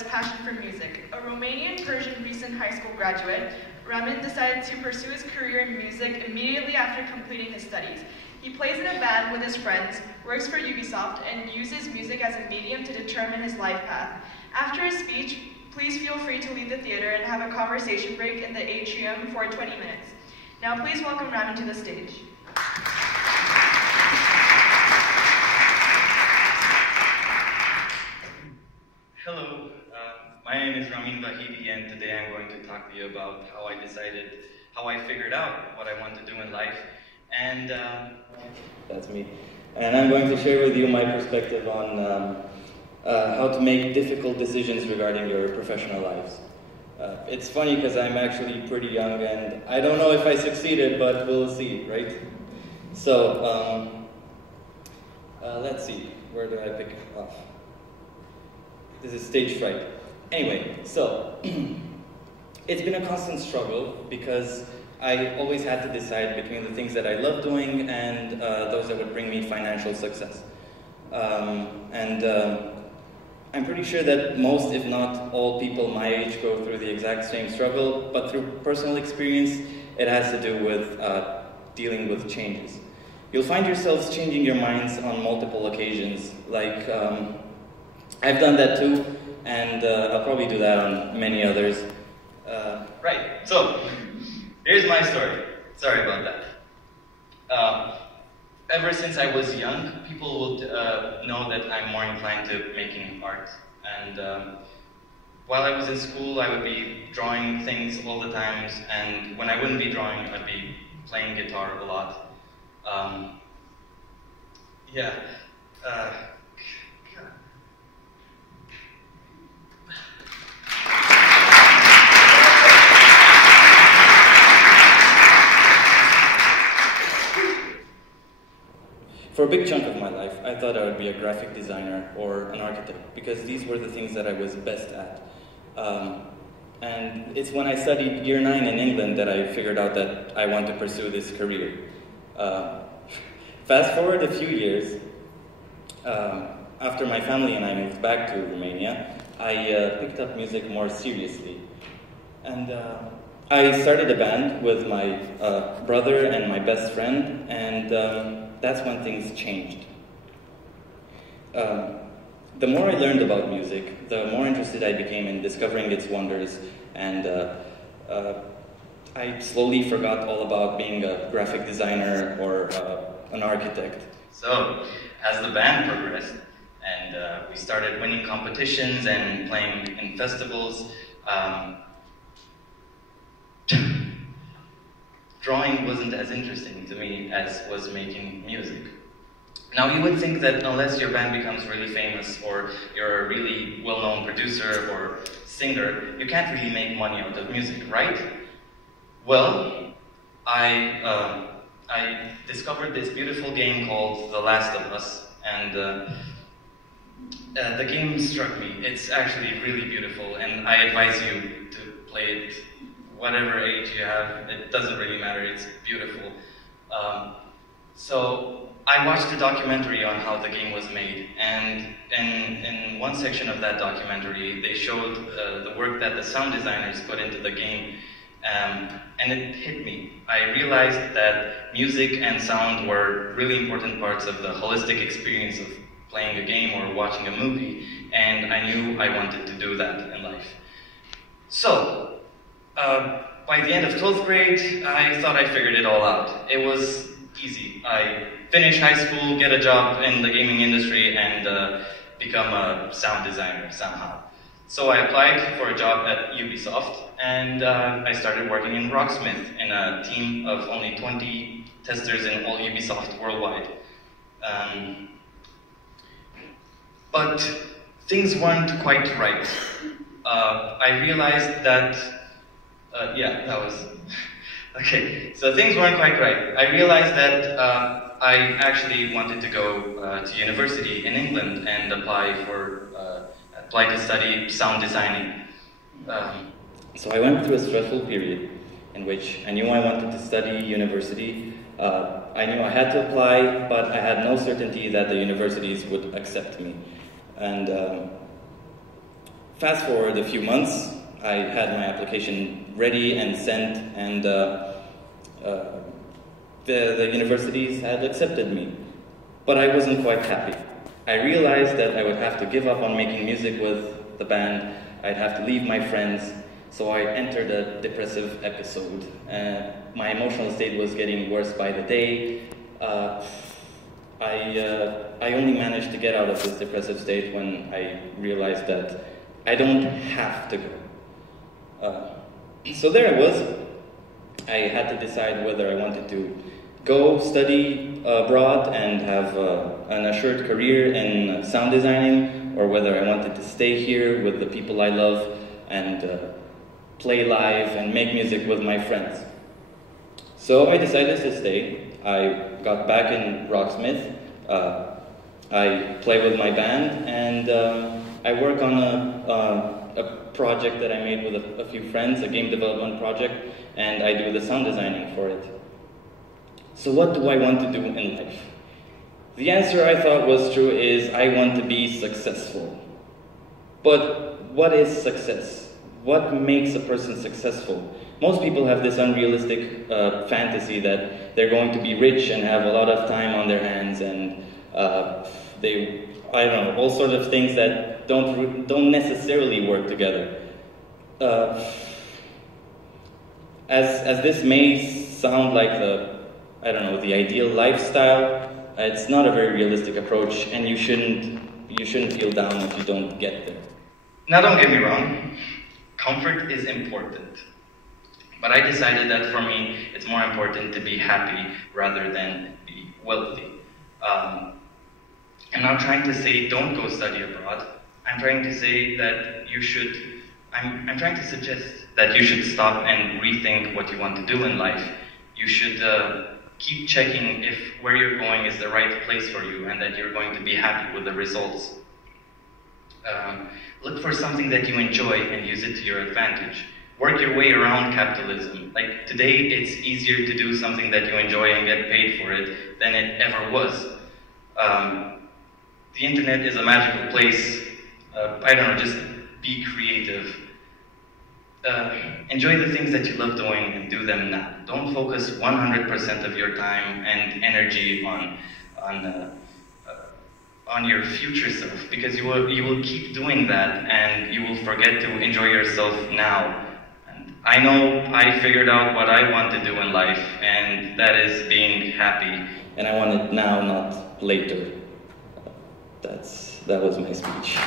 his passion for music. A Romanian-Persian recent high school graduate, Ramin decided to pursue his career in music immediately after completing his studies. He plays in a band with his friends, works for Ubisoft, and uses music as a medium to determine his life path. After his speech, please feel free to leave the theater and have a conversation break in the atrium for 20 minutes. Now please welcome Ramin to the stage. Hello, my name is Ramin Vahidi, and today I'm going to talk to you about how I figured out what I want to do in life, and that's me. And I'm going to share with you my perspective on how to make difficult decisions regarding your professional lives. It's funny because I'm actually pretty young, and I don't know if I succeeded, but we'll see, right? So, let's see, where do I pick off? This is stage fright. Anyway, so, it's been a constant struggle because I always had to decide between the things that I love doing and those that would bring me financial success. I'm pretty sure that most, if not all people my age go through the exact same struggle, but through personal experience, it has to do with dealing with changes. You'll find yourselves changing your minds on multiple occasions, like I've done that too, and I'll probably do that on many others. Right, so here's my story. Sorry about that. Ever since I was young, people would know that I'm more inclined to making art. And while I was in school, I would be drawing things all the times, and when I wouldn't be drawing, I'd be playing guitar a lot. For a big chunk of my life, I thought I would be a graphic designer or an architect, because these were the things that I was best at. And it's when I studied year 9 in England that I figured out that I want to pursue this career. Fast forward a few years, after my family and I moved back to Romania, I picked up music more seriously. And I started a band with my brother and my best friend, and that's when things changed. The more I learned about music, the more interested I became in discovering its wonders, and I slowly forgot all about being a graphic designer or an architect. So, as the band progressed, and we started winning competitions and playing in festivals, drawing wasn't as interesting to me as was making music. Now, you would think that unless your band becomes really famous, or you're a really well-known producer or singer, you can't really make money out of music, right? Well, I discovered this beautiful game called The Last of Us, and the game struck me. It's actually really beautiful, and I advise you to play it whatever age you have. It doesn't really matter, it's beautiful. So I watched a documentary on how the game was made, and in one section of that documentary, they showed the work that the sound designers put into the game, and it hit me. I realized that music and sound were really important parts of the holistic experience of playing a game or watching a movie, and I knew I wanted to do that in life. So, by the end of 12th grade, I thought I figured it all out. It was easy. I finish high school, get a job in the gaming industry, and become a sound designer somehow. So I applied for a job at Ubisoft, and I started working in Rocksmith in a team of only 20 testers in all Ubisoft worldwide. But things weren't quite right. I realized that okay, so things weren't quite right. I realized that I actually wanted to go to university in England and apply to study sound designing. So I went through a stressful period in which I knew I wanted to study university. I knew I had to apply, but I had no certainty that the universities would accept me. And fast forward a few months, I had my application ready and sent, and the universities had accepted me. But I wasn't quite happy. I realized that I would have to give up on making music with the band, I'd have to leave my friends, so I entered a depressive episode. My emotional state was getting worse by the day. I only managed to get out of this depressive state when I realized that I don't have to go. So there I was. I had to decide whether I wanted to go study abroad and have an assured career in sound designing, or whether I wanted to stay here with the people I love and play live and make music with my friends. So I decided to stay. I got back in Rocksmith. I play with my band, and I work on a project that I made with a few friends, a game development project, and I do the sound designing for it. So what do I want to do in life? The answer I thought was true is I want to be successful. But what is success? What makes a person successful? Most people have this unrealistic fantasy that they're going to be rich and have a lot of time on their hands, and I don't know, all sorts of things that don't necessarily work together. As this may sound like the ideal lifestyle, it's not a very realistic approach, and you shouldn't feel down if you don't get there. Now, don't get me wrong, comfort is important. But I decided that for me, it's more important to be happy rather than be wealthy. I'm not trying to say don't go study abroad. I'm trying to say that I'm trying to suggest that you should stop and rethink what you want to do in life. You should keep checking if where you're going is the right place for you and that you're going to be happy with the results. Look for something that you enjoy and use it to your advantage. Work your way around capitalism. Like today, it's easier to do something that you enjoy and get paid for it than it ever was. The internet is a magical place. I don't know, just be creative. Enjoy the things that you love doing and do them now. Don't focus 100% of your time and energy on your future self, because you will keep doing that and you will forget to enjoy yourself now. And I know I figured out what I want to do in life, and that is being happy. And I want it now, not later. That was my speech.